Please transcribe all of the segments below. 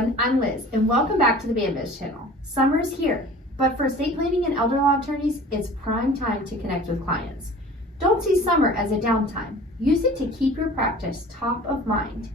everyone, I'm Liz, and welcome back to the Bambiz channel. Summer's here, but for estate planning and elder law attorneys, it's prime time to connect with clients. Don't see summer as a downtime. Use it to keep your practice top of mind.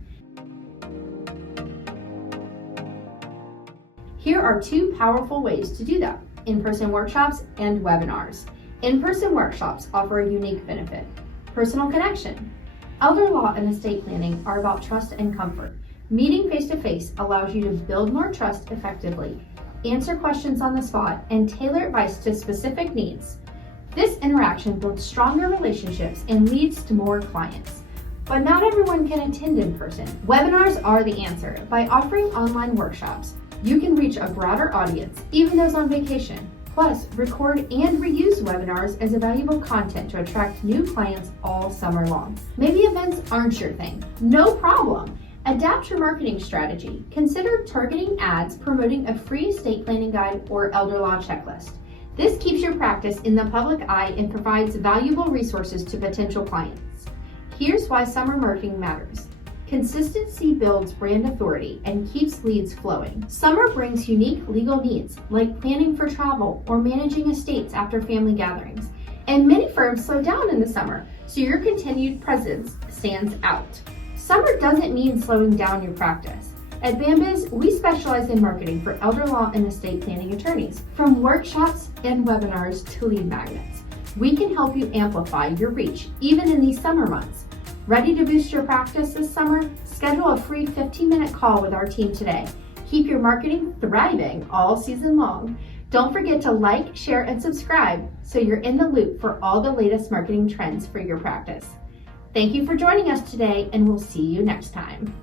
Here are two powerful ways to do that: in-person workshops and webinars. In-person workshops offer a unique benefit: personal connection. Elder law and estate planning are about trust and comfort. Meeting face-to-face allows you to build more trust effectively, answer questions on the spot, and tailor advice to specific needs. This interaction builds stronger relationships and leads to more clients. But not everyone can attend in person. Webinars are the answer. By offering online workshops, you can reach a broader audience, even those on vacation. Plus, record and reuse webinars as a valuable content to attract new clients all summer long. Maybe events aren't your thing. No problem. Adapt your marketing strategy. Consider targeting ads promoting a free estate planning guide or elder law checklist. This keeps your practice in the public eye and provides valuable resources to potential clients. Here's why summer marketing matters. Consistency builds brand authority and keeps leads flowing. Summer brings unique legal needs like planning for travel or managing estates after family gatherings. And many firms slow down in the summer, so your continued presence stands out. Summer doesn't mean slowing down your practice. At Bambiz, we specialize in marketing for elder law and estate planning attorneys. From workshops and webinars to lead magnets, we can help you amplify your reach even in these summer months. Ready to boost your practice this summer? Schedule a free 15-minute call with our team today. Keep your marketing thriving all season long. Don't forget to like, share, and subscribe so you're in the loop for all the latest marketing trends for your practice. Thank you for joining us today, and we'll see you next time.